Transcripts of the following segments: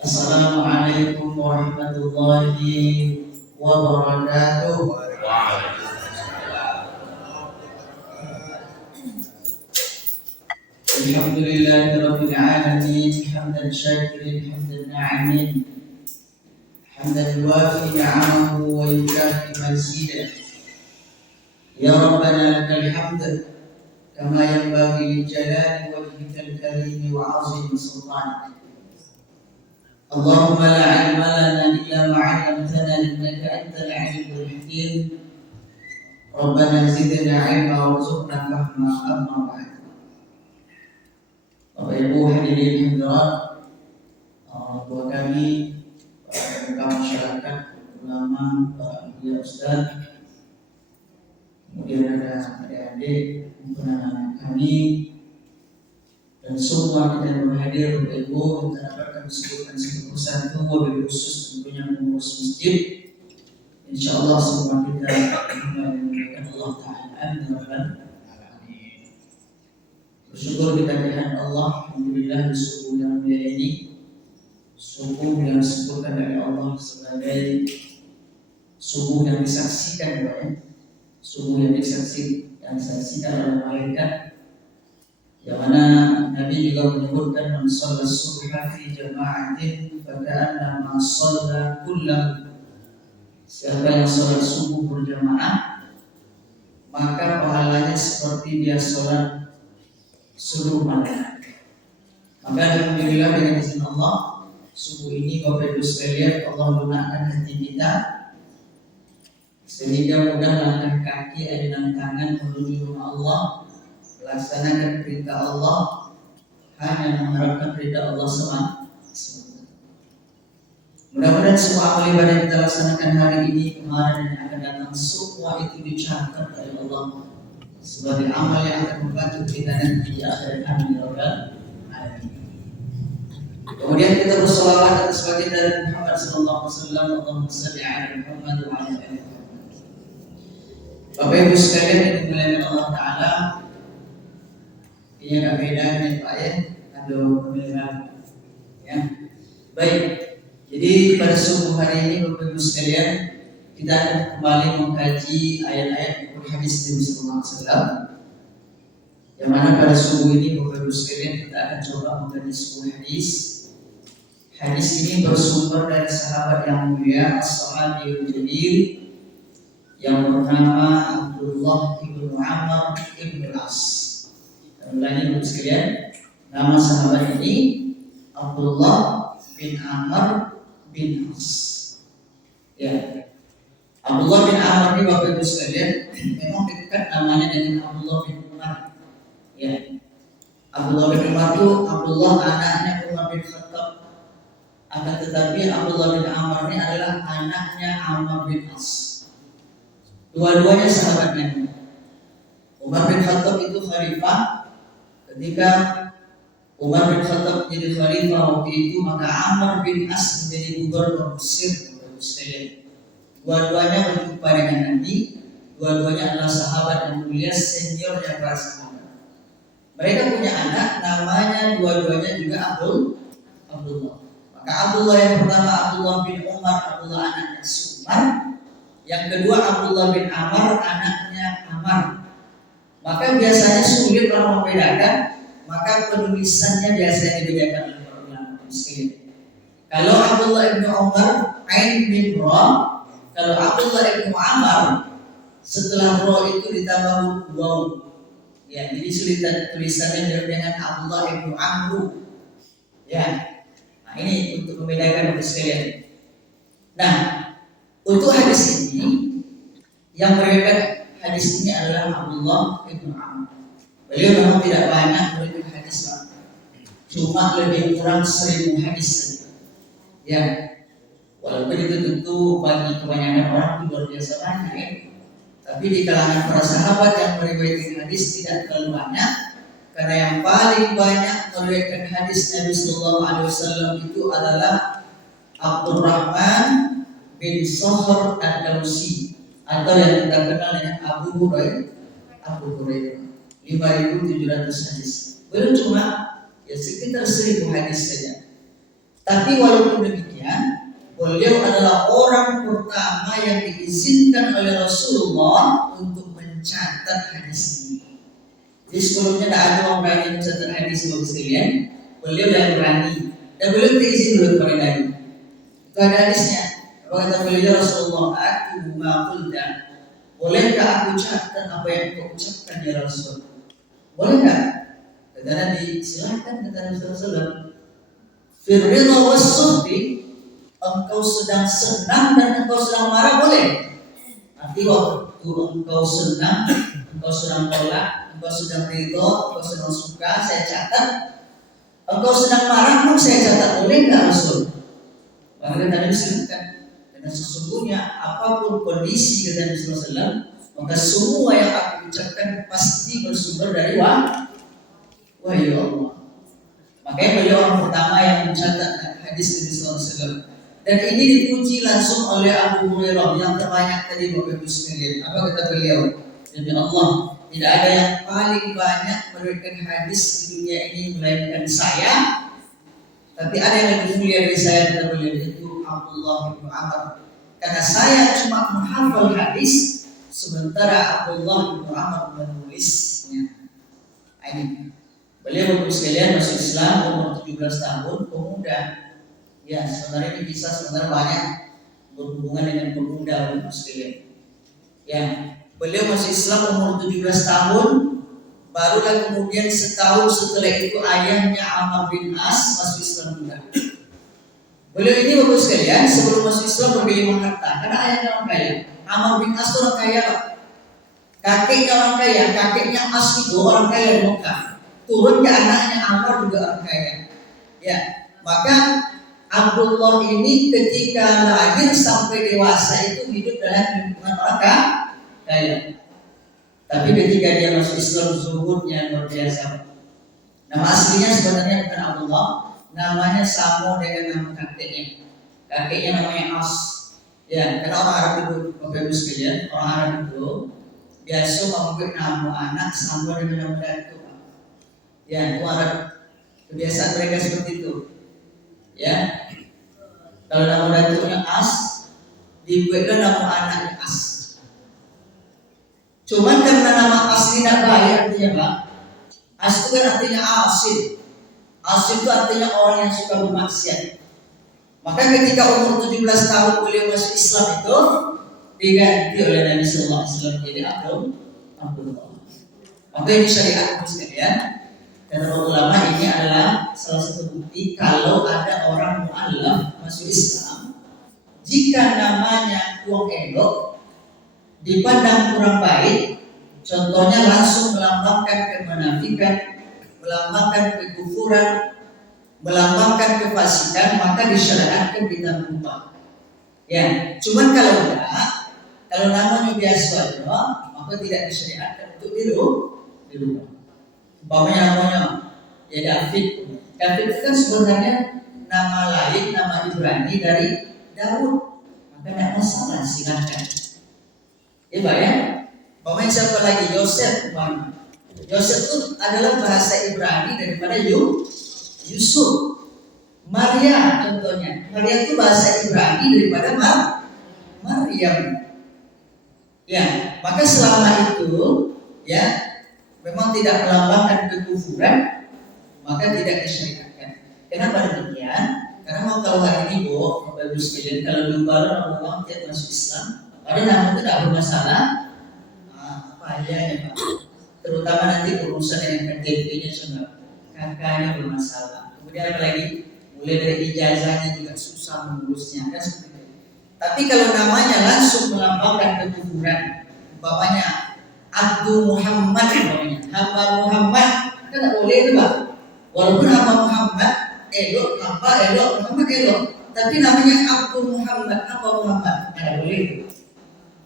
Assalamualaikum warahmatullahi wabarakatuh. Alhamdulillahirabbil alamin, hamdan syakirin, hamdan na'imin, hamdan yuwafi ni'amahu wa yukafi mazidah. Ya Rabbana lakal hamd kama yanbaghi li jalali wajhikal karim wa 'azimi sultanik. Allahumma la 'ilma lana illa ma 'allamtana innaka antal 'alimul hakim. Rabbana zidna 'ilma warzuqna fahma. Amma ba'd. Bapak Ibu hadirin hadirat, buat kami para masyarakat, ulama, para ustaz, kemudian ada adik-adik, anak-anak kami, dan semua kita yang berhadir, Bapak Ibu, kita dapatkan disebutkan satu persatu, wabil khusus tentunya pengurus masjid. InsyaAllah semua kita memuliakan Allah Ta'ala. Amin. Bersyukur kita kepada Allah, alhamdulillah, di subuh yang mulia ini, subuh yang disebutkan dari Allah sebagai subuh yang disaksikan, subuh yang disaksikan oleh malaikat, yang mana Nabi juga menyebutkan man shalla subha fi jama'atin faka'annama shalla kullahu. Siapa yang sholat subuh berjamaah, maka pahalanya seperti dia sholat seluruh malam. Maka alhamdulillah dengan izin Allah, subuh ini Bapak Ibu sekalian, Allah gunakan hati kita sehingga mudah langkah kaki, ayunan tangan menuju rumah Allah, melaksanakan perintah Allah, hanya mengharapkan perintah Allah SWT. Mudah-mudahan semua amal ibadah yang kita laksanakan hari ini, kemarin dan akan datang, semua itu dicatat oleh Allah sebagai amal yang akan membantu kita nanti di akhirat. Amin ya rabbal alamin. Kemudian kita bersolawat atas baginda Muhammad sallallahu alaihi wasallam. Allahumma shalli ala Muhammad wa ala ali Muhammad. Bapak Ibu sekalian yang dimuliakan Allah Ta'ala, ini agak beda nih Pak ya, aduh kemuliaan ya. Baik, jadi pada subuh hari ini Bapak Ibu sekalian, kita akan kembali mengkaji ayat-ayat hadis Nabi Sallallahu Alaihi Wasallam. Yang mana pada subuh ini Bapak Ibu sekalian kita akan coba mengkaji sebuah hadis. Hadis ini bersumber dari sahabat yang mulia, as-sahabiyul jalil, yang bernama Abdullah ibnu Amr ibnu As. Ulangi Bapak sekalian, nama sahabat ini Abdullah bin Amr bin As. Ya. Abdullah bin Amr ini Bapak Ibu sekalian memang dekat namanya dengan Abdullah bin Umar. Ya. Abdullah bin Umar itu Abdullah anaknya Umar bin Khattab. Akan tetapi Abdullah bin Amr ini adalah anaknya Amr bin As. Dua-duanya sahabatnya. Umar bin Khattab itu khalifah. Ketika Umar bin Khattab menjadi khalifah waktu itu, maka Amr bin As menjadi gubernur Mesir. Bapak Ibu sekalian, dua-duanya berjumpa dengan Nabi. Dua-duanya adalah sahabat yang mulia, seniornya para sahabat. Mereka punya anak, namanya dua-duanya juga Abdullah. Maka Abdullah yang pertama Abdullah bin Umar, Abdullah anaknya Umar. Yang kedua Abdullah bin Amr, anaknya Amr. Maka biasanya sulit orang membedakan, maka penulisannya biasanya dibedakan oleh para ulama muslim. Kalau Abdullah bin Umar, Ain bin Ra. Kalau Abdullah bin Amr, setelah Ra itu ditambah waw. Ya, jadi tulisannya dengan Abdullah bin Amr. Ya. Nah, ini untuk membedakan Bapak sekalian. Nah, untuk hadis ini yang meriwayatkan hadis ini adalah Abdullah bin Amr. Beliau memang tidak banyak meriwayatkan hadis, Pak. Cuma lebih kurang 1000 hadis. Ya. Walaupun itu tentu bagi kebanyakan orang itu luar biasa banyak ya. Tapi di kalangan para sahabat yang meriwayatkan hadis tidak terlalu banyak, karena yang paling banyak meriwayatkan hadis Nabi Sallallahu Alaihi Wasallam itu adalah Abdurrahman bin Sakhr ad-Dawsi, atau yang kita kenal dengan Abu Hurairah. 5.700 hadis. Beliau cuma ya sekitar 1000 hadis saja. Tapi walaupun demikian, beliau adalah orang pertama yang diizinkan oleh Rasulullah untuk mencatat hadis ini. Jadi sebelumnya tidak ada orang berani mencatat hadis bagi sekalian. Beliau yang berani dan beliau diizin dulu kepada Nabi. Itu ada hadisnya. Apa kata beliau, Rasulullah, aku maqulta, bolehkah aku catat apa yang kau ucapkan ya Rasul? Boleh tak? Kata Nabi, silakan, kata Nabi SAW. Firridha was-suhti, engkau sedang senang dan engkau sedang marah boleh. Arti waktu engkau senang, engkau sedang tolak, engkau sedang ridho, engkau sedang suka, saya catat. Engkau sedang marah pun saya catat, boleh nggak Rasul? Maka Nabi silakan. Karena sesungguhnya apapun kondisi kata Nabi SAW, maka semua yang aku ucapkan pasti bersumber dari wahyu Allah. Makanya beliau orang pertama yang mencatat hadis Nabi SAW. Dan ini dipuji langsung oleh Abu Hurairah yang terbanyak tadi Bapak Ibu sekalian. Apa kata beliau? Demi Allah, tidak ada yang paling banyak memberikan hadis di dunia ini melainkan saya. Tapi ada yang lebih mulia dari saya, kata beliau, itu Abdullah bin Amr. Karena saya cuma menghafal hadis, sementara Abdullah bin Amr menulisnya. Ini beliau Bapak sekalian masuk Islam umur 17 tahun, pemuda. Ya, sebenarnya ini bisa sebenarnya banyak berhubungan dengan pemuda Bapak sekalian. Ya, beliau masuk Islam umur 17 tahun, barulah kemudian setahun setelah itu ayahnya Amr bin As masuk Islam juga. Beliau ini Bapak sekalian sebelum masuk Islam bergelimang harta, karena ayahnya orang kaya. Amr bin As itu orang kaya, Pak. Kakeknya orang kaya, kakeknya As itu orang kaya di Mekah. Turun ke anaknya Amr juga orang kaya. Ya, maka Abdullah ini ketika lahir sampai dewasa itu hidup dalam lingkungan orang kaya. Tapi ketika dia masuk Islam, zuhudnya luar biasa. Nama aslinya sebenarnya bukan Abdullah, namanya sama dengan nama kakeknya. Kakeknya namanya As. Ya, karena orang Arab itu, Bapak Ibu sekalian, orang Arab itu biasa memanggil nama anak sama dengan nama datuk. Ya, itu Arab. Kebiasaan mereka seperti itu. Ya, kalau nama datuknya As, dibuatkan nama anaknya As. Cuman karena nama asli tidak baik artinya Pak. As itu kan artinya asid. Asid itu artinya orang yang suka bermaksiat. Maka ketika umur 17 tahun beliau masuk Islam itu diganti oleh Nabi Sallallahu Alaihi Wasallam jadi Abdullah. Maka ini syariat sekalian. Dan ulama ini adalah salah satu bukti kalau ada orang mu'allaf masuk Islam, jika namanya kurang elok, dipandang kurang baik, contohnya langsung melambangkan kemunafikan, melambangkan kekufuran, melambangkan kefasikan, maka disyariatkan ditambah. Ya, cuman kalau enggak, kalau namanya biasa aja, maka tidak disyariatkan untuk dirubah. Umpamanya namanya ya David. David itu kan sebenarnya nama lain, nama Ibrani dari Daud. Maka tidak masalah, silakan. Ya Pak ya. Umpamanya siapa lagi? Yosef. Yosef itu adalah bahasa Ibrani daripada Yusuf. Maria contohnya. Maria itu bahasa Ibrani daripada Maryam. Ya, maka selama itu ya memang tidak melambangkan kekufuran, maka tidak disyariatkan. Kenapa demikian? Karena kalau hari ini Bapak Ibu sekalian, kalau dulu orang tidak masuk Islam, pada nama itu tidak bermasalah. Apa aja ya Pak? Terutama nanti urusan yang KTP-nya sudah kakaknya bermasalah. Kemudian apa lagi? Mulai dari ijazahnya juga susah mengurusnya, kan seperti itu. Tapi kalau namanya langsung melambangkan kekufuran, umpamanya Abdul Muhammad, hamba Muhammad, kan tidak boleh itu Pak. Walaupun hamba Muhammad elok, hamba elok, Muhammad elok, tapi namanya Abdul Muhammad, hamba Muhammad, tidak boleh itu.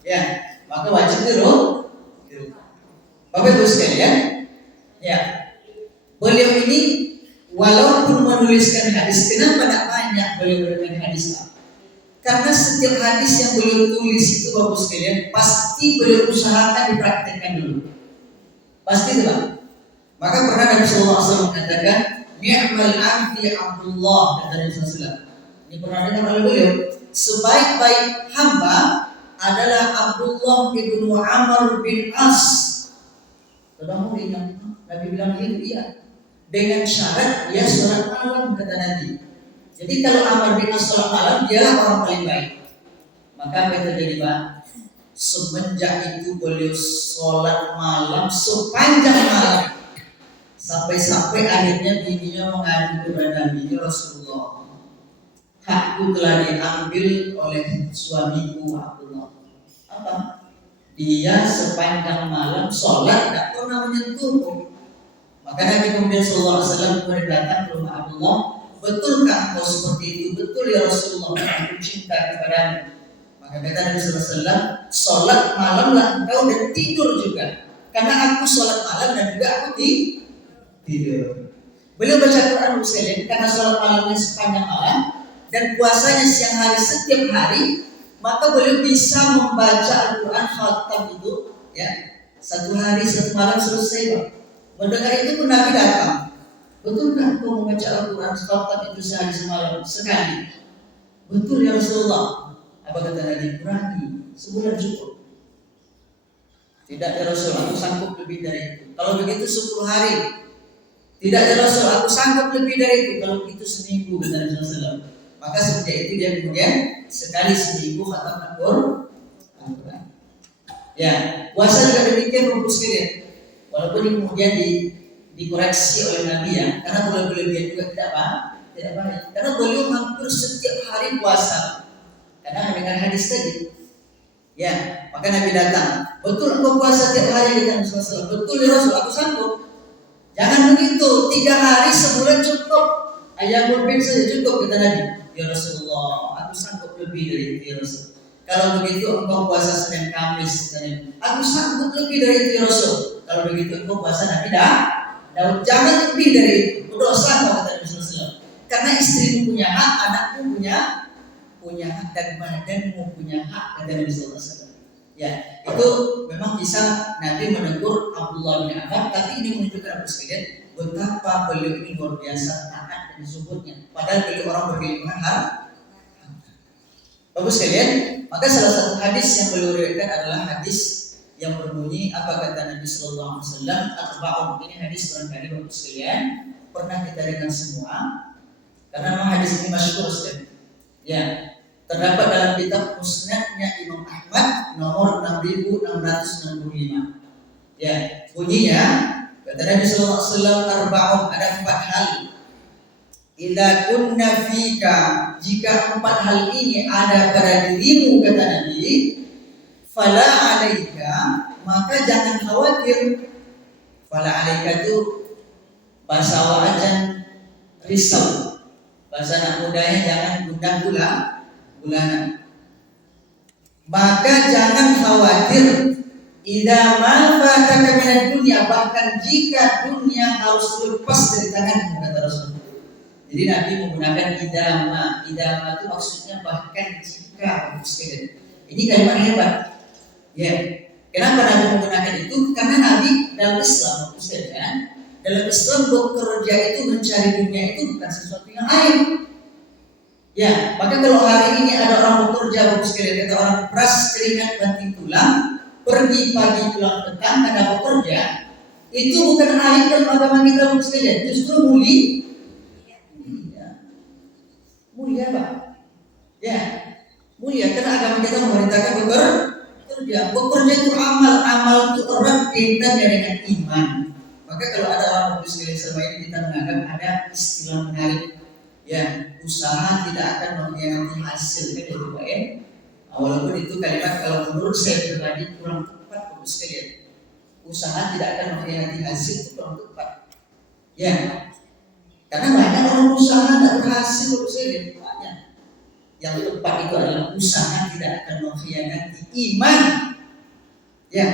Ya, maka wajib dirubah. Bapak Ibu sekalian, ya, beliau ini walaupun menuliskan hadis, kenapa tidak banyak beliau menuliskan hadis Pak? Karena setiap hadis yang beliau tulis itu Bapak sekalian, pasti beliau usahakan dipraktekkan dulu. Pasti itu Pak. Maka pernah Nabi SAW mengatakan, ni'mal abdi Abdullah, kata Nabi SAW. Ini pernah dengar oleh beliau. Sebaik-baik hamba adalah Abdullah bin Amr bin As. Saudara ingat Nabi bilang itu iya. Dengan syarat dia sholat malam, kata Nabi. Jadi kalau Amr bin As sholat malam, dialah orang paling baik. Maka apa yang terjadi, Pak? Semenjak itu beliau sholat malam sepanjang malam, sampai-sampai akhirnya bininya mengadu kepada Nabi, ya Rasulullah, hakku telah diambil oleh suamiku Abdullah. Apa? Dia sepanjang malam sholat tidak pernah menyentuhku. Maka Nabi kemudian sallallahu alaihi wasallam kemudian datang ke rumah Abdullah. Betulkah engkau seperti itu? Betul ya Rasulullah, aku cinta kepadamu. Maka kata Nabi sallallahu alaihi wasallam, sholat malamlah engkau dan tidur juga. Karena aku sholat malam dan juga aku tidur. Beliau baca Quran sekalian karena sholat malamnya sepanjang malam dan puasanya siang hari setiap hari, maka beliau bisa membaca Al-Quran khatam itu, ya, satu hari satu malam selesai, Pak. Mendengar itu pun Nabi datang. Betulkah engkau membaca Al-Quran khatam itu sehari semalam sekali? Betul ya Rasulullah. Apa kata Nabi? Kurangi, sebulan cukup. Tidak ya Rasul, aku sanggup lebih dari itu. Kalau begitu 10 hari. Tidak ya Rasul, aku sanggup lebih dari itu. Kalau begitu seminggu, kata Nabi SAW. Maka semenjak itu dia kemudian sekali seminggu khatam Al-Quran. Ya, puasa juga demikian Bapak sekalian. Walaupun ini kemudian dikoreksi oleh Nabi ya, karena berlebihan juga tidak baik. Karena beliau hampir setiap hari puasa. Karena mendengar hadis tadi, ya, maka Nabi datang. Betul engkau puasa setiap hari, kata Rasulullah. Betul ya Rasul, aku sanggup. Jangan begitu, 3 hari sebulan cukup. Ayamul bid saja cukup, kata Nabi. Ya Rasulullah, aku sanggup lebih dari itu ya Rasul. Kalau begitu engkau puasa Senin Kamis, kata Nabi. Aku sanggup lebih dari itu ya Rasul. Kalau begitu engkau puasa Nabi Daud. Jangan lebih dari itu. Berdosa kau, kata Rasulullah. Karena istrimu punya hak, anakmu punya hak, dan badanmu punya hak, kata Nabi sallallahu alaihi wasallam. Ya, itu memang bisa Nabi menegur Abdullah bin Amr, tapi ini menunjukkan apa sekalian betapa beliau ini luar biasa taat dan zuhudnya. Padahal beliau orang berkelimpahan harta. Bapak sekalian, maka salah satu hadis yang beliau riwayatkan adalah hadis yang berbunyi apa kata Nabi sallallahu alaihi wasallam, arba'un. Ini hadis barangkali Bapak sekalian pernah kita dengar semua, karena memang hadis ini masyhur sekali. Ya, terdapat dalam kitab Musnadnya Imam Ahmad nomor 6665. Ya, bunyinya kata Nabi sallallahu alaihi wasallam, arba'un, ada 4 hal. Idza kunna fika, jika 4 hal ini ada pada dirimu, kata Nabi, fala alaika, maka jangan khawatir. Fala alaika itu bahasa wajan risau. Bahasa anak mudanya jangan gundah bulanan. Maka jangan khawatir. Idza ma fataka minad dunya, bahkan jika dunia harus lepas dari tanganmu, kata Rasulullah. Jadi Nabi menggunakan idama itu maksudnya bahkan jika. Ini kalimat hebat. Ya. Kenapa Nabi menggunakan itu? Karena Nabi dalam Islam, dalam Islam bekerja itu, mencari dunia itu bukan sesuatu yang lain. Ya, maka kalau hari ini ada orang bekerja, kata orang keras keringat banting tulang, pergi pagi pulang petang karena bekerja, itu bukan aib dalam agama kita, justru mulia, Pak. Ya, mulia karena agama kita memerintahkan bekerja. Bekerja itu amal itu erat kaitannya dengan iman. Maka kalau ada orang muslim selama ini kita menganggap ada istilah menarik, ya, usaha tidak akan mengkhianati hasil, kan itu Pak ya. Walaupun itu kalimat kalau menurut saya pribadi kurang tepat, Bapak sekalian. Usaha tidak akan mengkhianati hasil itu kurang tepat. Ya. Karena banyak orang usaha tidak berhasil, Bapak sekalian, banyak. Yang tepat itu adalah usaha tidak akan mengkhianati iman. Ya.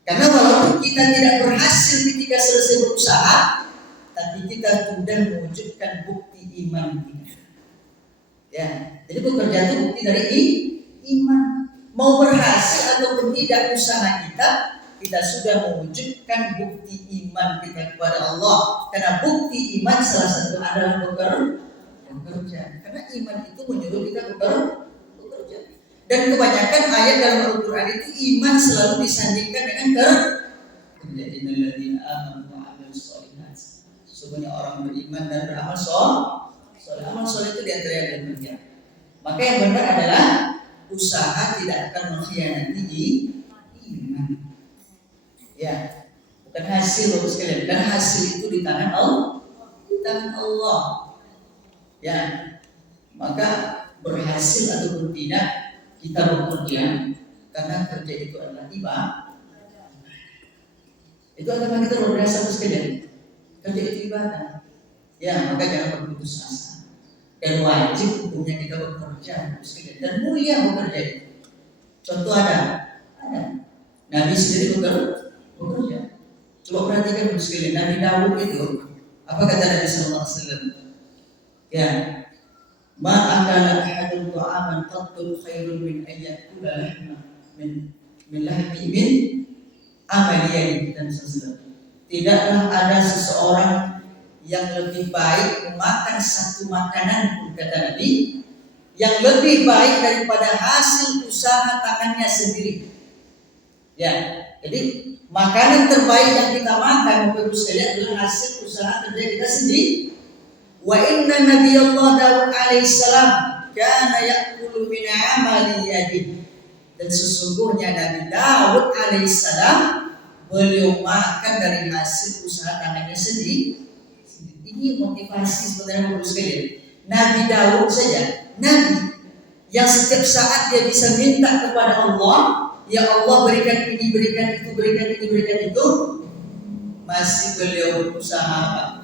Karena walaupun kita tidak berhasil ketika selesai berusaha, tapi kita sudah mewujudkan bukti iman kita. Ya, jadi bekerja itu bukti dari iman. Mau berhasil ataupun tidak usaha kita, kita sudah mewujudkan bukti iman kita kepada Allah. Karena bukti iman salah satu adalah bekerja. Karena iman itu menyuruh kita bekerja. Dan kebanyakan ayat dalam Al-Quran itu iman selalu disandingkan dengan kerja. Innalladzina amanu wa 'amilus shalihat. Sesungguhnya orang beriman dan beramal soleh. Amal soleh itu diantara yang bekerja. Maka yang benar adalah usaha tidak akan mengkhianati iman. Ya, bukan hasil Bapak sekalian. Dan hasil itu di tangan Allah. Di tangan Allah. Ya, maka berhasil ataupun tidak kita bekerja, karena kerja itu adalah ibadah. Itu adalah kita berbiasa Bapak sekalian. Kerja itu ibadah. Ya, maka jangan berputus asa. Dan wajib hukumnya kita bekerja dan mulia bekerja itu. Contoh ada. Nabi sendiri bekerja. Coba perhatikan sekali, Nabi Daud itu apa kata Nabi Sallallahu Alaihi Wasallam? Ya, ma akala ahadun ta'aman qattu khairun min ayyakula lahma min lahmi min amalihi dan sesuatu. Tidaklah ada seseorang yang lebih baik memakan satu makanan pun kata Nabi yang lebih baik daripada hasil usaha tangannya sendiri. Ya, jadi makanan terbaik yang kita makan Bapak Ibu sekalian adalah hasil usaha kerja kita sendiri. Wa inna nabiyallah Daud alaihissalam kana ya'kulu min amali yadihi. Dan sesungguhnya Nabi Daud alaihissalam beliau makan dari hasil usaha tangannya sendiri. Ini motivasi sebenarnya Bapak sekalian. Nabi Daud saja, Nabi yang setiap saat dia bisa minta kepada Allah, ya Allah berikan ini, berikan itu, berikan ini, berikan itu, masih beliau berusaha.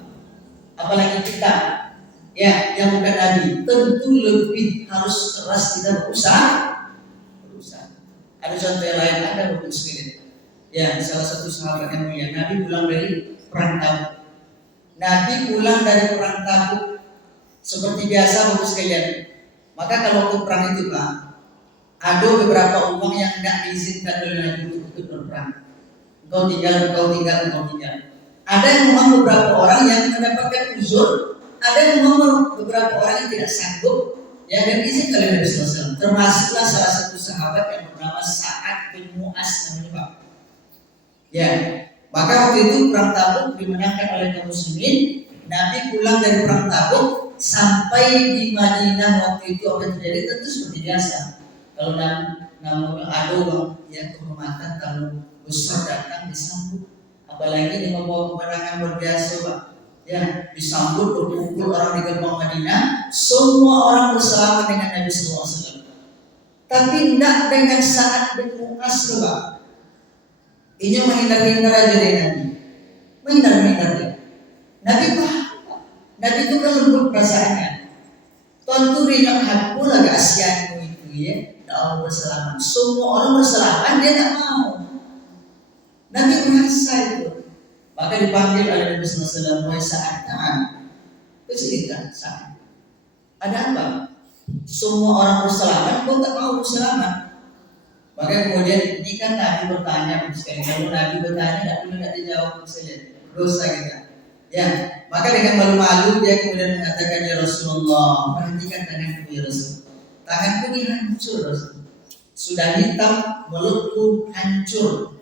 Apalagi kita, ya yang bukan Nabi, tentu lebih harus keras kita berusaha. Ada contoh yang lain, ada Bapak sekalian. Ya, salah satu sahabat yang mulia, Nabi pulang dari perang Tabuk. Nabi pulang dari perang Tabuk seperti biasa Bapak sekalian. Maka kalau waktu perang itu Pak, ada beberapa uang yang tidak diizinkan oleh Nabi untuk berperang. Engkau tinggal. Ada yang memang beberapa orang yang mendapatkan uzur, ada yang memang beberapa orang yang tidak sanggup, ya dan izin oleh Nabi Sallallahu Alaihi Wasallam. Termasuklah salah satu sahabat yang bernama Sa'ad bin Mu'az namanya Pak. Ya. Maka waktu itu perang Tabuk dimenangkan oleh kaum muslimin. Nabi pulang dari perang Tabuk sampai di Madinah waktu itu apa yang terjadi tentu seperti biasa. Kalau namun ada yang kehormatan kalau besar datang disambut. Apalagi dia membawa kemenangan luar biasa Pak. Ya disambut berkumpul orang di gerbang Madinah. Semua orang bersalaman dengan Nabi Sallallahu Alaihi Wasallam. Tapi tidak dengan Sa'ad bin Mu'az Pak. Ini menghindar-hindar aja dari Nabi. Menghindar dia. Nabi paham. Nabi itu kan lembut perasaannya. Tentu ringan hati lagi asianmu itu ya. Allah berselamat. Semua orang berselamat dia tidak mau. Nabi merasa itu. Maka dipanggil oleh Nabi Sallallahu Alaihi Wasallam, "Wahai Sa'ad, bercerita Sa'ad. Ada apa? Semua orang berselamat, kau tak mau berselamat?" Maka kemudian ini kan Nabi bertanya, kalau Nabi bertanya tidak dijawab dosa kita. Ya, maka dengan malu-malu dia kemudian mengatakan, "Ya Rasulullah, perhatikan tanganku ya Rasul. Tanganku ini hancur Rasul. Sudah hitam, mulutku hancur.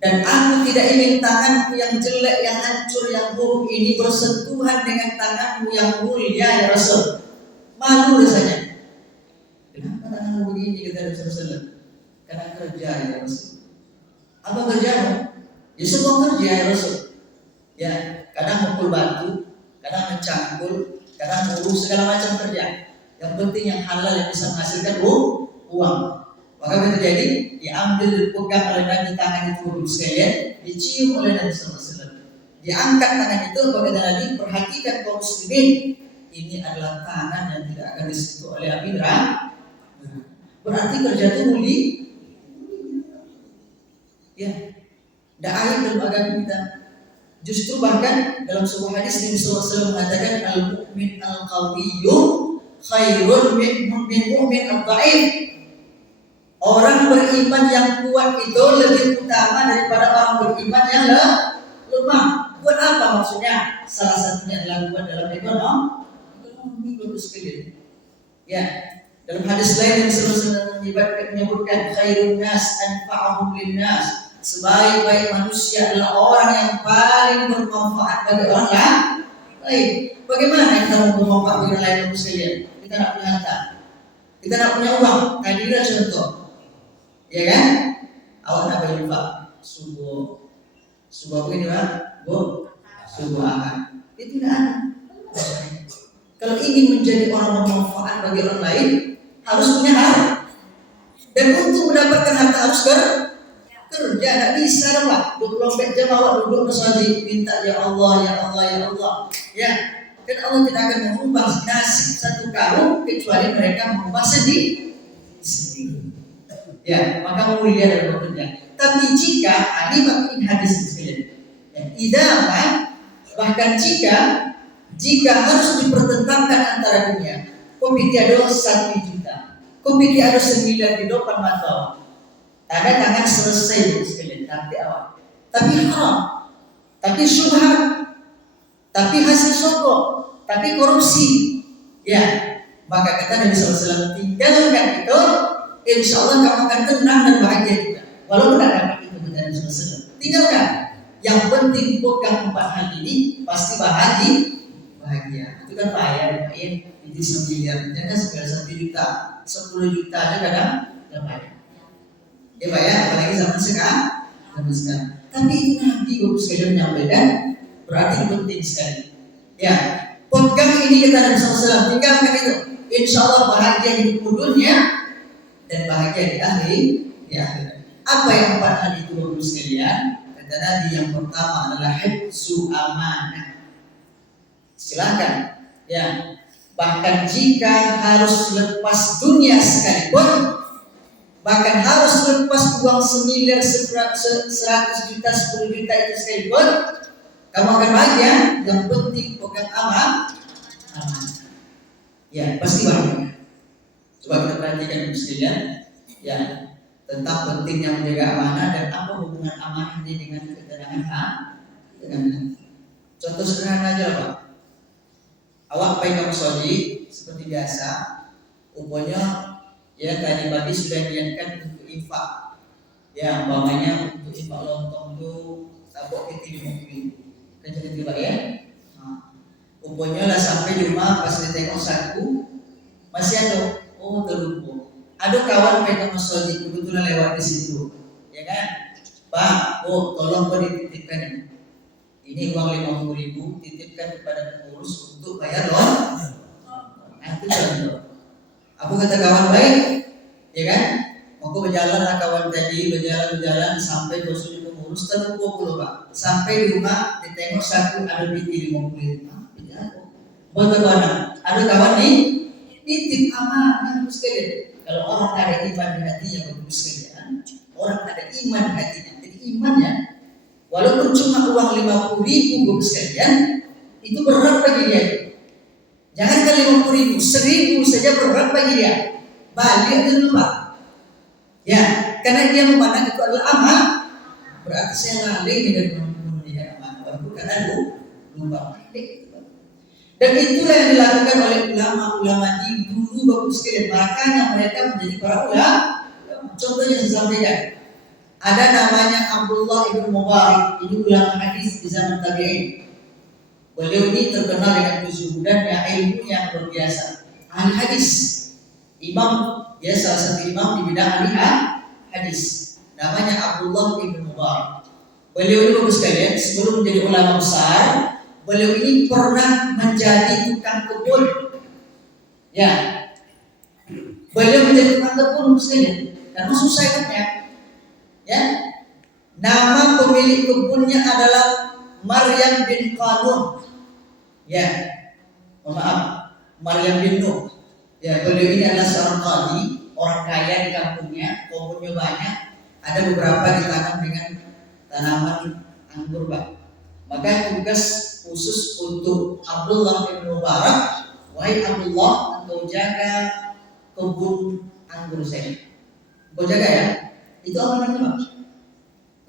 Dan aku tidak ingin tanganku yang jelek, yang hancur, yang buruk ini bersentuhan dengan tanganmu yang mulia ya Rasul." Malu rasanya. Kenapa tanganmu begini kata Rasulullah? Karena kerja ya Rasul. Apa kerjamu? Ya semua kerja ya Rasul. Ya, kadang mukul batu, kadang mencangkul, kadang ngurus segala macam kerja. Yang penting yang halal yang bisa menghasilkan uang. Maka apa terjadi? Diambil, dipegang oleh Nabi tangan itu sekalian, dicium oleh Nabi Sallallahu Alaihi Wasallam. Diangkat tangan itu kepada Nabi, perhatikan kaum muslimin. Ini adalah tangan yang tidak akan disentuh oleh api neraka. Berarti kerja itu mulia. Ya, tidak aib dalam agama kita. Justru bahkan dalam sebuah hadis Nabi Sallallahu Alaihi Wasallam mengatakan al-mu'min al-qawiyyu khairun min mu'min al-dha'if. Orang beriman yang kuat itu lebih utama daripada orang beriman yang lemah. Kuat apa maksudnya? Salah satunya adalah kuat dalam ekonomi, Bapak sekalian. Ya, dalam hadis lain yang selalu menyebutkan khairun nas anfa'uhum linnas. Sebaik-baik manusia adalah orang yang paling bermanfaat bagi orang lain. Bagaimana kita mau bermanfaat bagi orang lain, Bapak sekalian? Kita tidak punya harta, kita tidak punya uang. Tadi sudah contoh, ya kan? Awak nak beli Pak subuh ini Pak, Bu, subuh akan itu tidak ada. Kalau ingin menjadi orang bermanfaat bagi orang lain, harus punya harta. Dan untuk mendapatkan harta harus kerja. Tidak bisa Pak 24 jam awak duduk bersaji minta ya Allah, ya Allah, ya Allah. Ya, dan Allah tidak akan mengubah nasib satu kaum kecuali mereka mengubah sendiri. Ya, maka mulia dan bekerja. Tapi jika ini makin hadis sekalian, ya, idaman bahkan jika harus dipertentangkan antara dunia, kopi tiada 1 juta, kopi tiada 9 di depan mata, tanda tangan selesai sekalian. Tapi haram, tapi syubhat, tapi hasil sogok, tapi korupsi, ya, maka kata Nabi SAW, tinggalkan itu. Insya Allah kamu akan tenang dan bahagia juga. Walaupun tidak dapat itu benar selesai. Tinggalkan. Yang penting pegang 4 hal ini pasti bahagia. Itu kan bayar, itu 1 miliar, jangan segala 1 juta, 10 juta aja kadang bayar. Ya bayar, apalagi zaman sekarang. Tapi itu nanti Bapak sekalian menyampaikan berarti penting sekali. Ya, pegang ini kata Nabi SAW, tinggalkan itu. Insya Allah bahagia hidup dunia dan bahagia di akhirat. Apa yang 4 hal itu Bapak sekalian? Kata Nabi yang pertama adalah hifzu amanah. Silakan. Ya. Bahkan jika harus lepas dunia sekalipun, bahkan harus lepas uang 1 miliar, 100 juta, 10 juta itu sekalipun, kamu akan bahagia. Yang penting pegang aman. Ya, pasti bahagia. Coba kita perhatikan sekalian, ya, tentang pentingnya menjaga amanah dan apa hubungan amanah ini dengan ketenangan. Contoh sederhana aja Pak. Awak pegang soji seperti biasa, umumnya ya tadi pagi sudah niatkan untuk infak. Ya, umpamanya untuk infak lontong itu tabok itu 50.000. Kan jadi Pak ya. Umumnya lah sampai di rumah pas ditengok saku masih ada. Oh terlupa. Ada kawan pegang masjid kebetulan lewat di situ, ya kan? Pak, tolong kau dititipkan ini. Ini uang 50.000 titipkan kepada pengurus untuk bayar loan. Nah itu contoh. Aku kata kawan baik, ya kan? Aku berjalan kawan tadi berjalan sampai bosnya pengurus terlupa pula Pak. Sampai di rumah ditengok saku ada duit 50.000. Buat kawan, ada kawan nih. Titip amanah sekalian. Kalau orang ada iman di hatinya bagus sekalian, orang ada iman di hatinya. Jadi imannya, walaupun cuma uang 50.000 bagus sekalian, itu berat bagi dia. Jangan kan 50.000, 1.000 saja berat bagi dia. Balik dulu Pak. Ya, karena dia memandang itu adalah amal. Berarti saya lalai dari memelihara amanah. Bukan lupa. Dan itulah yang dilakukan oleh ulama-ulama di dulu bagus sekali. Makanya mereka menjadi para ulama. Contohnya saya sampaikan. Ada namanya Abdullah ibn Mubarak. Ini ulama hadis di zaman tabi'in. Beliau ini terkenal dengan kezuhudan dan ilmu yang luar biasa. Ahli hadis. Imam, ya salah satu imam di bidang ahli hadis. Namanya Abdullah ibn Mubarak. Beliau ini bagus sekali. Sebelum menjadi ulama besar, beliau ini pernah menjadi tukang kebun. Ya, beliau menjadi tukang kebun sekalian karena susah hidupnya. Ya, nama pemilik kebunnya adalah Maryam bin Qanun. Ya, maaf, Maryam bin Nuh. Ya, beliau ini adalah seorang qadi, orang kaya di kampungnya, kebunnya banyak. Ada beberapa ditanam dengan tanaman anggur Pak. Maka tugas khusus untuk Abdullah bin Mubarak, wahai Abdullah, engkau jaga kebun anggur saya. Engkau jaga ya. Itu amanahnya Pak.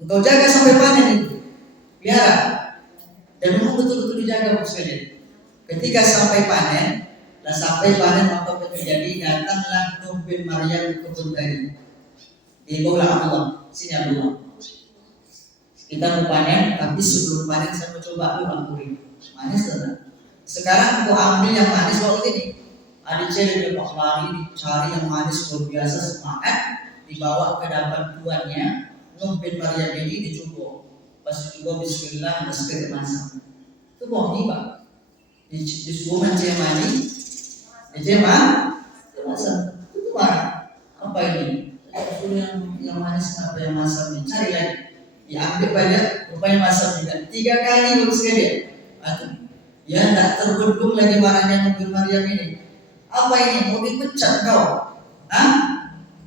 Engkau jaga sampai panen itu. Pelihara. Dan memang betul-betul dijaga Bapak sekalian. Ketika sampai panen, maka terjadi datanglah Nuh bin Maryam ke kebun tadi. Dibawalah Allah, sini Allah. Kita mau panen, tapi sebelum panen saya mau coba dulu anggur ini. Manis tak? Sekarang aku ambil yang manis waktu ini. Ada cewek di lari dicari yang manis luar biasa semangat, dibawa ke depan tuannya. Nuh bin Maryam ini dicoba. Pas dicoba Bismillah, masuk masak. Itu bohong nih Pak. Disuruh mancing mani, dia masak. Itu apa ini? Yang manis apa yang masak ini? Cari lagi. Diambil banyak, rupanya masak juga. 3 kali bagus sekali. Ya tidak terbendung lagi marahnya Nabi Maryam ini. Apa ini? Mau dipecat kau?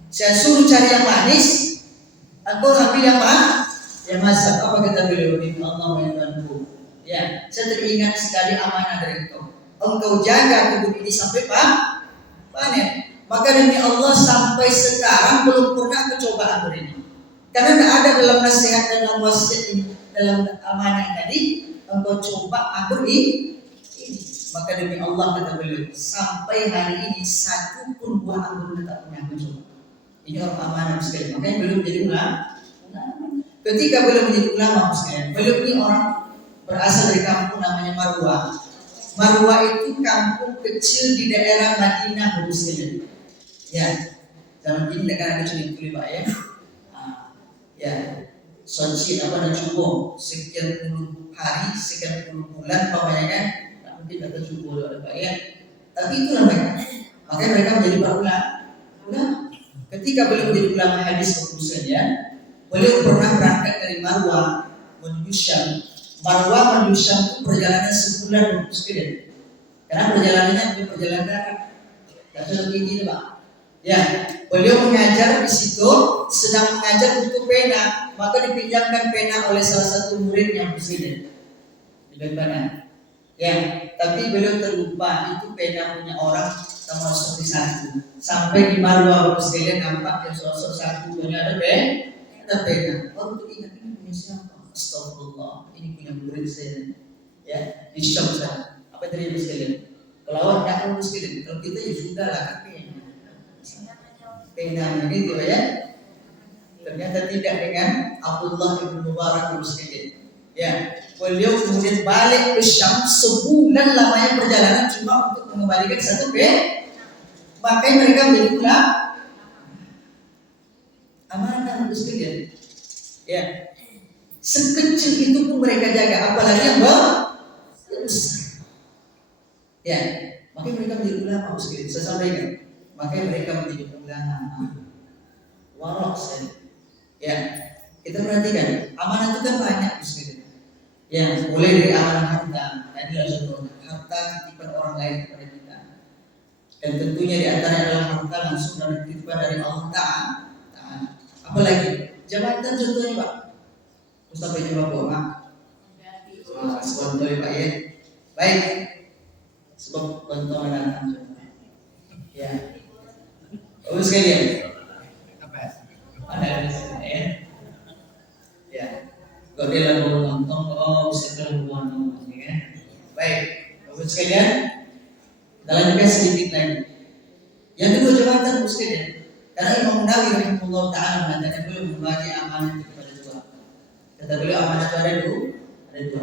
Saya suruh cari yang manis, engkau ambil yang yang masak. Apa kata beliau? Allah menyenangku. Ya, saya teringat sekali amanah dari engkau. Engkau jaga kebun ini sampai panen. Maka demi Allah sampai sekarang belum pernah aku coba anggur ini. Karena tidak ada dalam nasihat dan dalam wasiat ini, dalam amanah tadi, engkau coba anggur ini. Maka demi Allah kata beliau, sampai hari ini satu pun buah anggur tak pernah aku coba. Ini orang amanah sekali. Makanya beliau menjadi ulama. Ketika beliau menjadi ulama sekali, beliau ini orang berasal dari kampung namanya Marwa. Marwa itu kampung kecil di daerah Madinah, Muslim. Ya, zaman ini negara kecil itu Pak ya. Ya, sonci apa dan cukup sekian puluh hari, sekian puluh bulan, pokoknya kan, tak mungkin ada cukup ada Pak ya. Tapi itulah mereka. Makanya mereka menjadi para ulama. Ketika beliau menjadi ulama hadis khususnya, ya, beliau pernah berangkat dari Marwa menuju Syam. Marwa menuju Syam itu perjalanan sebulan sekalian. Karena perjalanannya perjalanan darat. Tak lebih ini Pak. Ya, beliau mengajar di situ, sedang mengajar butuh pena, maka dipinjamkan pena oleh salah satu muridnya presiden di Lebanon. Ya, tapi beliau terlupa itu pena punya orang termasuk di satu. Sampai di Marwa sekalian nampak yang sosok satu punya ada pena. Oh, untuk ingat ini punya siapa? Astagfirullah, ini punya murid saya. Ya, di Syam sana. Apa terjadi sekalian? Kalau tidak lulus sekalian, kalau kita ya sudah lah kan pena ini gitu ya. Ternyata tidak dengan Abdullah bin Mubarak sekalian. Ya, beliau kemudian balik ke Syam sebulan lamanya perjalanan cuma untuk mengembalikan satu pena. Makanya mereka menjadi ulama. Amanah sekalian. Ya. Sekecil itu pun mereka jaga, apalagi yang besar. Ya, makanya mereka menjadi ulama sekalian. Saya sampaikan, makanya mereka menjadi ulama. Warok sekali. Ya, kita perhatikan, amanah itu kan banyak sekalian. Ya, mulai dari amanah harta, tadi adalah contohnya harta titipan orang lain kepada kita. Dan tentunya di antaranya adalah harta langsung dari titipan dari Allah Ta'ala. Apalagi jabatan contohnya Pak. Ustaz ini Bapak, sebab dari Pak ya. Baik, sebab bantuan datang. Ya, bagus sekalian. Ada ya. Ya, kalau dia lalu nonton, setelah nonton, ya. Baik, bagus sekalian. Kita lanjutkan sedikit lagi. Yang kedua jabatan bagus sekalian. Karena Imam Nawawi rahimahullah taala mengatakan beliau membagi amanah kepada dua. Kata beliau amanah itu ada dua.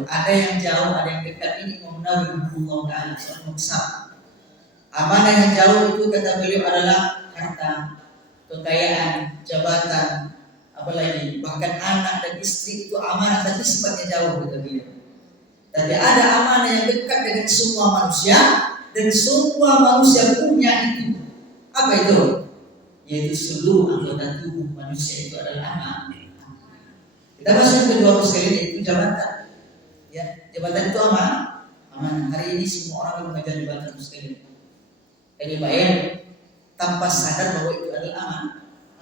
Ada yang jauh, ada yang dekat. Ini Imam Nawawi rahimahullah taala seorang besar. Amanah yang jauh itu kata beliau adalah harta, kekayaan, jabatan, apalagi bahkan anak dan istri itu amanah tapi sifatnya jauh kata beliau. Tapi ada amanah yang dekat dengan semua manusia dan semua manusia punya itu. Apa itu? Yaitu seluruh anggota tubuh manusia itu adalah amanah. Kita masuk ke kedua sekali yaitu jabatan. Ya, jabatan itu amanah. Hari ini semua orang mengajar jabatan sekali. Jadi bayang tanpa sadar bahwa itu adalah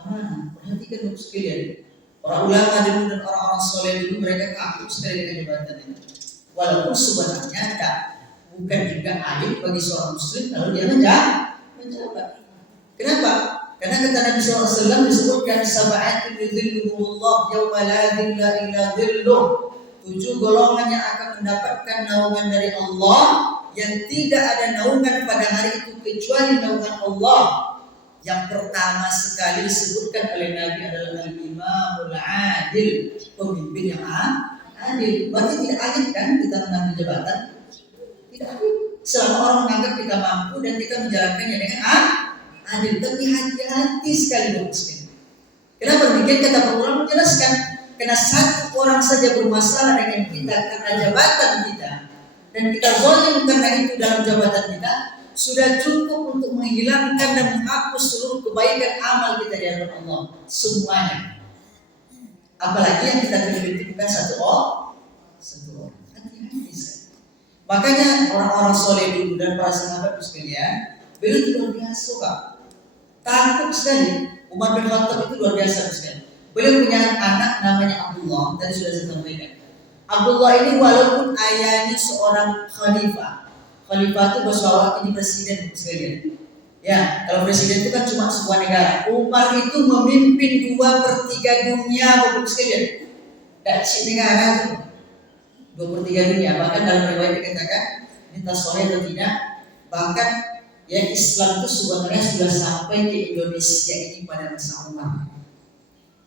amanah. Perhatikan dulu sekalian. Para ulama dulu dan orang-orang soleh dulu mereka takut sekali dengan jabatan ini. Walaupun sebenarnya bukan juga aib bagi seorang muslim kalau dia menjabat. Kenapa? Karena kata Nabi SAW disebutkan sab'atun yudhilluhumullah yawma la dhilla illa dhilluh. 7 golongan yang akan mendapatkan naungan dari Allah yang tidak ada naungan pada hari itu kecuali naungan Allah. Yang pertama sekali disebutkan oleh Nabi adalah al-imamul adil, pemimpin yang adil. Berarti tidak adil kan kita mengambil jabatan? Tidak adil. Selama orang menganggap kita mampu dan kita menjalankannya dengan adil, tapi hati-hati sekali bagus. Kenapa demikian? Kata para ulama menjelaskan, karena satu orang saja bermasalah dengan kita karena jabatan kita dan kita zalim karena itu dalam jabatan kita, sudah cukup untuk menghilangkan dan menghapus seluruh kebaikan amal kita di hadapan Allah semuanya. Apalagi yang kita bukan satu orang. Hati-hati sekali. Makanya orang-orang soleh dulu dan para sahabat sekalian, beliau itu luar biasa, Pak. Takut sekali. Umar bin Khattab itu luar biasa sekali. Beliau punya anak namanya Abdullah, tadi sudah saya sampaikan. Abdullah ini walaupun ayahnya seorang khalifah itu bahasa ini presiden sekalian. Ya, kalau presiden itu kan cuma sebuah negara. Umar itu memimpin 2/3 dunia, Bapak sekalian. Dan si negara itu 2/3 dunia. Bahkan dalam riwayat dikatakan, minta sore atau tidak, bahkan ya Islam itu sebenarnya sudah sampai ke Indonesia ini pada masa Umar.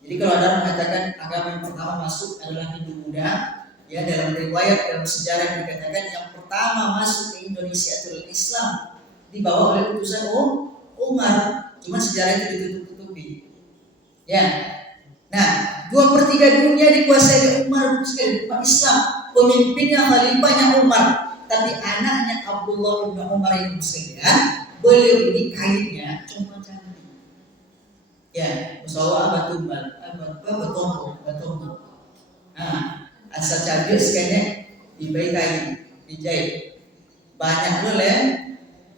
Jadi kalau ada mengatakan agama yang pertama masuk adalah Hindu Buddha, ya dalam riwayat dalam sejarah dikatakan yang pertama masuk ke Indonesia adalah Islam dibawa oleh utusan Umar. Cuma sejarah itu ditutup-tutupi. Ya. Nah, 2/3 dunia dikuasai oleh Umar sekali, umat Islam, pemimpinnya khalifahnya Umar. Tapi anaknya Abdullah bin Umar ini sekalian, beliau ini kainnya cuma cantik. Ya, musawa batumbal, betul. Nah, asal cabai sekalian dibayi kain, dijahit. Banyak loh ya,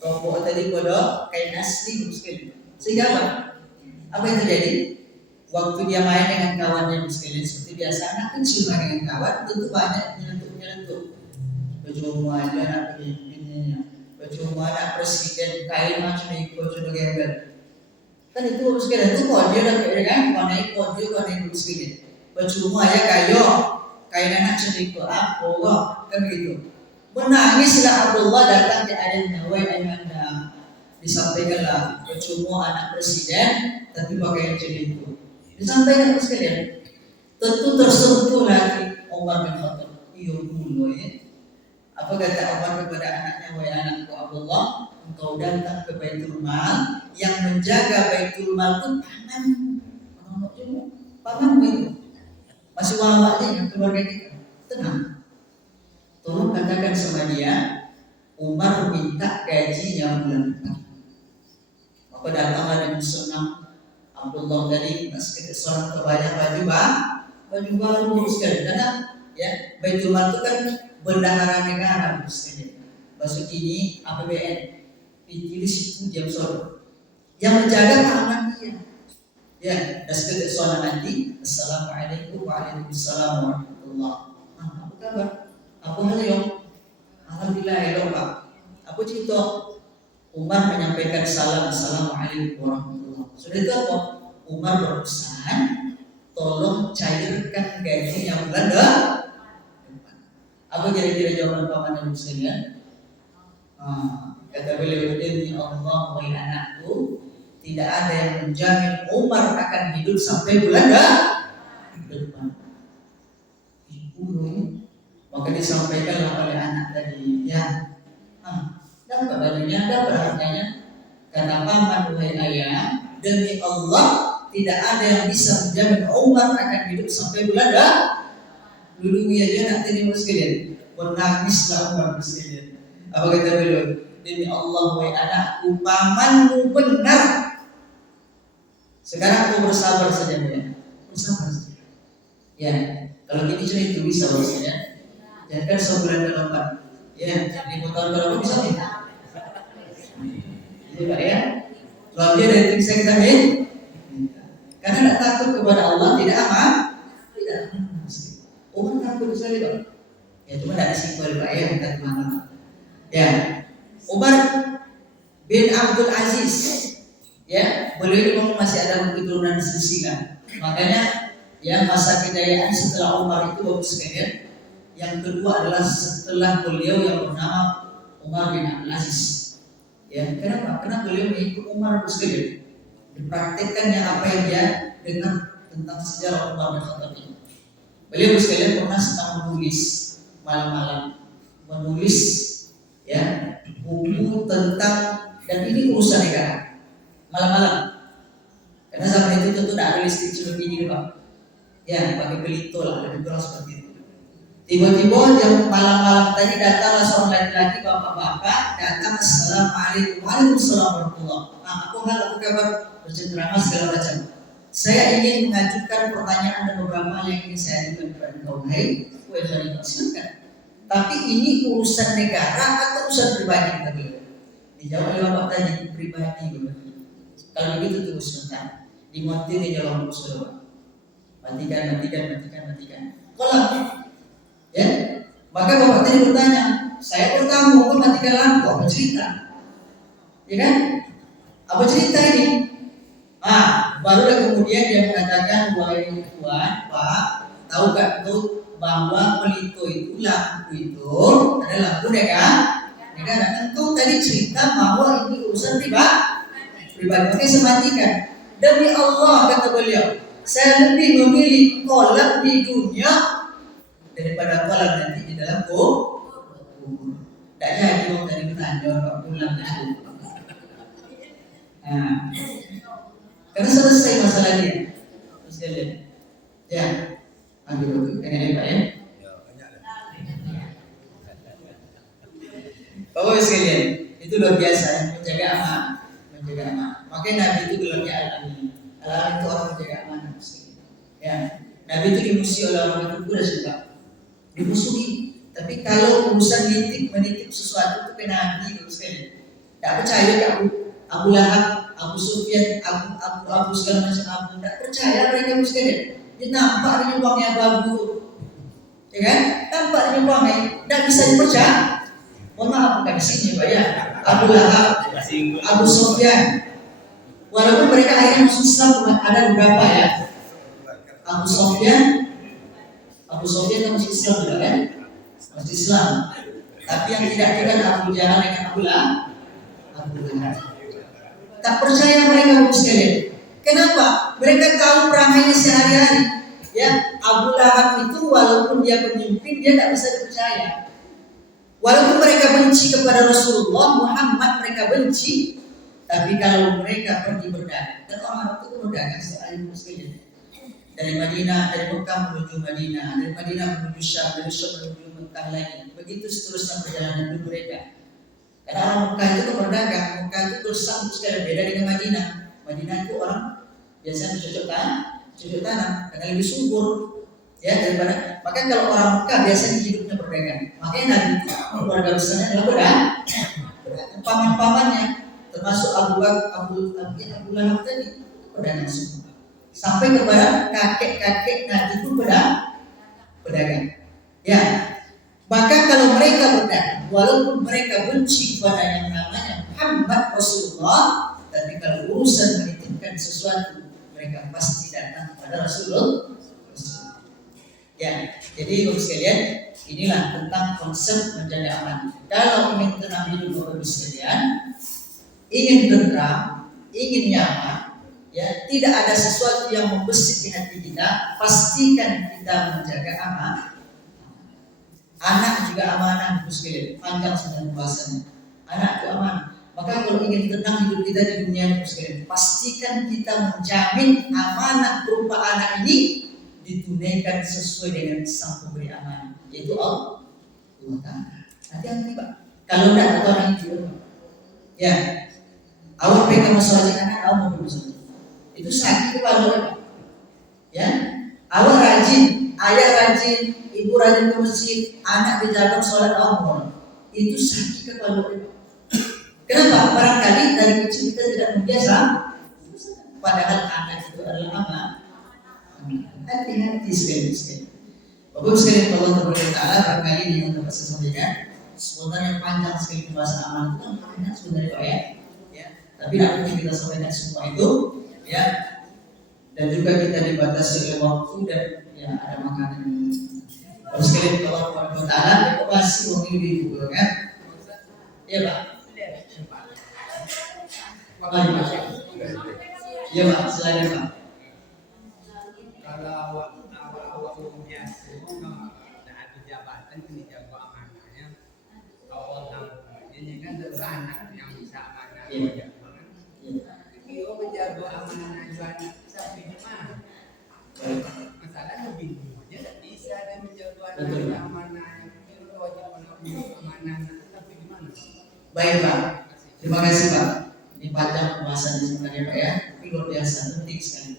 rokok tadi kodok kain asli sekalian. Sehingga apa yang terjadi? Waktu dia main dengan kawannya sekalian seperti biasa, anak kecil main dengan kawan, tentu banyak nyelentuk. Baju aja anak pemimpinnya, baju anak presiden kain macam itu, baju gembel. Kan itu harus sekalian itu kok dia udah kan, kode sekalian. Baju ya kain anak cerita kan begitu. Menangislah Abdullah datang ke ayahnya, wahai ayahanda, disampaikanlah baju anak presiden, tapi pakaian cerita. Disampaikan sekalian. Tentu tersentuh lagi Umar bin Khattab. Iya dulu ya. Apa kata Umar kepada anaknya, wahai anakku Abdullah, engkau datang ke Baitul Mal, yang menjaga Baitul Mal itu pamanmu itu. Masih wawaknya yang keluarga kita. Tenang. Tolong katakan sama dia, Umar minta gajinya bulan depan. Maka datanglah dengan senang Abdullah tadi masih seorang terbanyak baju baru sekali. Karena ya Baitul Mal itu kan bendahara negara sekali. Masuk ini APBN pilih situ jam sore. Yang menjaga keamanan dia. Ya, dan sekali soal nanti. Assalamualaikum waalaikumsalam warahmatullahi wabarakatuh. Apa kabar? Apa hal yang? Alhamdulillah ya Pak. Apa cerita? Umar menyampaikan salam. Assalamualaikum warahmatullahi wabarakatuh. Sudah itu apa? Umar berpesan, tolong cairkan gaji yang bulan depan. Apa kira-kira jawaban paman dan sekalian? Kata beliau, demi Allah wahai anakku, tidak ada yang menjamin Umar akan hidup sampai bulan depan. Maka disampaikanlah oleh anak tadi, ya, dapat bajunya, dapat harganya. Kata paman, wahai ayah, demi Allah tidak ada yang bisa menjamin Umar akan hidup sampai bulan depan. Dulu aja nanti ini sekalian, menangislah Umar sekalian. Apa kata beliau? Demi Allah wahai anakku, pamanmu benar. Sekarang aku bersabar saja ya. Bersabar saja. Ya, kalau gini cuma itu bisa bosnya. Jangan kan sebulan ke depan. Ya, 5 tahun ke depan bisa tidak? Iya Pak ya. Kalau dia dari bisa kita minta. Karena tidak takut kepada Allah tidak aman. Tidak aman. Umar takut sekali Pak. Ya cuma tidak disimpul Pak ya, minta kemana. Ya, Umar bin Abdul Aziz, Ya, beliau ini memang masih ada keturunan silsilah. Makanya ya masa kejayaan setelah Umar itu bagus sekali. Yang kedua adalah setelah beliau yang bernama Umar bin Abdul Aziz. Ya, kenapa? Karena beliau mengikut Umar sekali. Dipraktikkannya apa yang dia dengar tentang sejarah Umar bin Khattab ini. Beliau sekalian pernah sedang menulis malam-malam, menulis ya buku tentang, dan ini urusan negara malam-malam. Karena zaman itu tentu tidak ada listrik seperti ini, Pak. Ya, pakai pelito lah, lebih kurang seperti itu. Tiba-tiba jam malam-malam tadi datanglah seorang laki-laki, bapak-bapak datang, assalamualaikum, waalaikumsalam warahmatullah. Nah, apa kabar? Bercengkrama segala macam. Saya ingin mengajukan pertanyaan dan beberapa hal yang ingin saya ajukan kepada kau, hai, silakan. Tapi ini urusan negara atau urusan pribadi kita beliau? Dijawab oleh bapak tadi, pribadi beliau. Kalau begitu tunggu sebentar. Dimontir di jalan musuh. Matikan. Kolam. Ya. Maka bapak tadi bertanya, saya bertamu, kok matikan lampu? Apa cerita? Ya kan? Apa cerita ini? Barulah kemudian dia mengatakan, wahai tuan, Pak, tahukah kau bahwa pelito itu, lampu itu adalah lampu negara? Engkau tadi cerita bahwa ini urusan pribadi, makanya saya matikan. Demi Allah, kata beliau, saya lebih memilih kolam di dunia daripada kolam nanti di dalam kubur. Tak jadi orang tadi bertanya orang pulang itu. Karena selesai masalahnya. Terus dia lihat. Ya, ambil waktu. Ini Pak ya. Bapak sekalian, itu luar biasa menjaga amanah. Makanya Nabi itu gelarnya Al-Amin. Al-Amin itu orang menjaga amanah. Ya, Nabi itu dimusuhi oleh orang itu sudah suka. Dimusuhi. Tapi kalau urusan menitip sesuatu itu ke Nabi, sekalian. Tak percaya ke Abu Lahab, Abu Sufyan, Abu segala macam Abu. Tak percaya mereka sekalian. Dia nampak dia uangnya babu, ya kan? Nampak dia uangnya, tak bisa dipercaya. Mohon maaf, bukan di sini Pak ya. Abu Lahab, Abu Sufyan. Walaupun mereka akhirnya masuk Islam, ada beberapa ya. Abu Sufyan kan masuk Islam juga kan? Masuk Islam. Tapi yang tidak kan Abu Jahal dengan Abu Lahab. Tak percaya mereka sekalian. Kenapa? Mereka tahu perangainya sehari-hari. Ya, Abu Lahab itu walaupun dia pemimpin, dia tak bisa dipercaya. Walaupun mereka benci kepada Rasulullah Muhammad, mereka benci, tapi kalau mereka pergi berdagang, dan orang itu berdagang sekalian. Dari Madinah, dari Mekah menuju Madinah, dari Madinah menuju Syam, dari Syam menuju Mekah lagi. Begitu seterusnya perjalanan hidup mereka. Karena orang Mekah itu berdagang, Mekah itu bersambut sekali beda dengan Madinah. Madinah itu orang biasanya bercocok tanam, karena lebih subur. Ya, daripada, maka kalau orang Mekah biasanya hidupnya berdagang. Makanya Nabi itu keluarga besarnya adalah berdagang. Paman-pamannya termasuk Abu Lahab tadi berdagang semua. Sampai kepada kakek-kakek Nabi itu berdagang. Ya, maka kalau mereka berdagang, walaupun mereka benci kepada yang namanya Muhammad Rasulullah, tapi kalau urusan menitipkan sesuatu, mereka pasti datang kepada Rasulullah. Ya, jadi Bapak sekalian, inilah tentang konsep menjaga aman. Kalau ingin tenang hidup Bapak sekalian, ingin tentram, ingin nyaman, ya, tidak ada sesuatu yang membesit di hati kita, pastikan kita menjaga aman. Anak juga amanah Bapak sekalian, panjang sebenarnya bahasanya. Anak itu amanah. Maka kalau ingin tenang hidup kita di dunia Bapak sekalian, pastikan kita menjamin amanah berupa anak ini ditunaikan sesuai dengan sang pemberi amanah, yaitu Allah Ta'ala. Hati-hati Pak. Kalau tidak ada orang itu, ya, awak pegang masalah anak, awak mau berusaha. Itu sakit kepala Pak. Ya, awak rajin, ayah rajin, ibu rajin ke masjid, anak dijaga sholat awak. Itu sakit kepala Pak. Kenapa? Barangkali dari kecil kita tidak membiasa, padahal anak itu adalah amanah. Hati-hati sekali. Bapak sekalian, Allah Ta'ala barangkali ini yang dapat saya sampaikan. Sebenarnya panjang sekali pembahasan amanah itu kan makanya sebenarnya Pak ya. Tapi tidak mungkin kita sampaikan semua itu, ya. Dan juga kita dibatasi oleh waktu dan ya ada makanan. Kalau sekali Allah Subhanahu wa taala pasti memilih juga kan? Iya Pak. Iya Pak, silakan Pak. Kalau awak biasa ada jabatan ini jago amanahnya awal ini kan anak yang bisa amanah. Kalau menjaga amanah juga sampai di mana? Masalahnya bingung, tidak bisa ada menjaga amanah yang wajib amanah tapi di mana? Baik Pak, terima kasih Pak. Ini panjang pembahasan di sebenarnya Pak ya, tapi luar biasa penting sekali.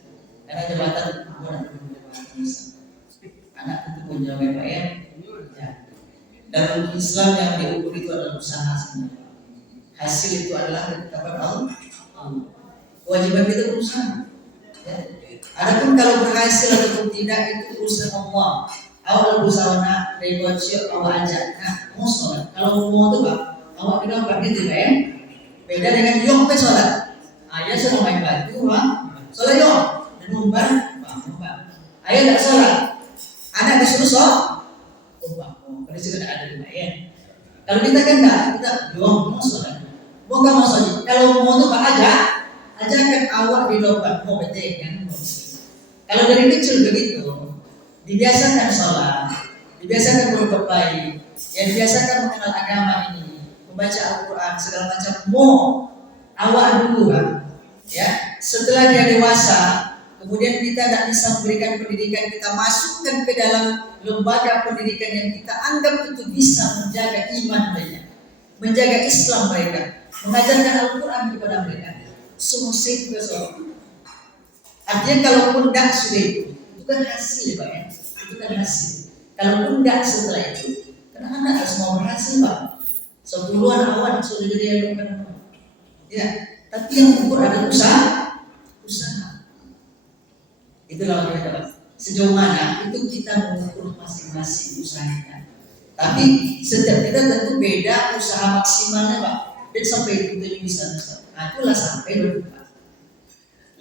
Karena jabatan bukan anak itu pun jawab Pak ya. Dalam Islam yang diukur itu adalah usaha sebenarnya. Hasil itu adalah kepada Allah. Kewajiban kita berusaha. Ya. Adapun kalau berhasil ataupun tidak itu urusan Allah. Awal berusaha nak rewatch awal aja. Nah, mau sholat. Kalau mau tuh Pak, awak bilang Pak gitu Pak ya. Beda dengan yong pe sholat. Ayah sudah main batu Pak. Sholat yong. Dan umpan. Ayah tidak sholat. Anak disuruh sholat. Kalau sudah ada di ya. Kalau kita kan enggak, kita doang mau sholat. Mau kamu sholat. Kalau mau tuh Pak ajakan awak di dompet mau betek kan. Kalau dari kecil begitu, dibiasakan sholat, dibiasakan berbuat baik, yang dibiasakan mengenal agama ini, membaca Al-Quran segala macam. Mau awak dulu kan, ya. Setelah dia dewasa, kemudian kita tidak bisa memberikan pendidikan, kita masukkan ke dalam lembaga pendidikan yang kita anggap itu bisa menjaga iman mereka, menjaga Islam mereka, mengajarkan Al-Quran kepada mereka. Semua juga soal. Artinya kalaupun tidak sudah itu kan hasil Pak ya, itu kan hasil. Kalaupun tidak setelah itu, karena anak harus mau berhasil Pak. 10-an awal sudah jadi yang ya, tapi yang ukur adalah usaha. Itulah kita Pak. Sejauh mana itu kita mengukur masing-masing usahanya. Tapi setiap kita tentu beda usaha maksimalnya Pak. Dan sampai itu bisa. Nah itulah sampai berbuka.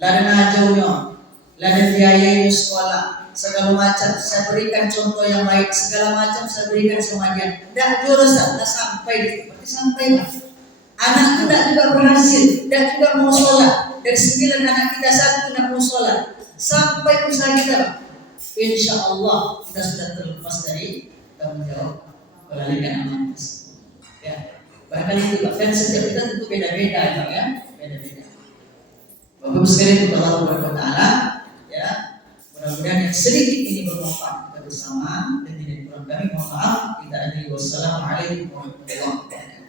Ladan ajaunya, ladan biaya sekolah, segala macam. Saya berikan contoh yang baik, segala macam saya berikan semuanya. Dan jurusan, dah sampai gitu. Berarti sampai Pak. Anak kita juga berhasil, dan juga mau sholat. Dari 9 anak kita 1 tidak mau sholat. Sampai usaha kita Pak. Insya Allah kita sudah terlepas dari tanggung jawab melalikan amanah. Ya, barangkali itu Pak. Dan setiap kita tentu beda-beda Pak ya, beda-beda. Bapak sekalian Allah Subhanahu wa taala ya. Mudah-mudahan yang sedikit ini bermanfaat kita bersama dan tidak kurang kami mohon maaf. Kita akhiri wassalamualaikum warahmatullahi wabarakatuh.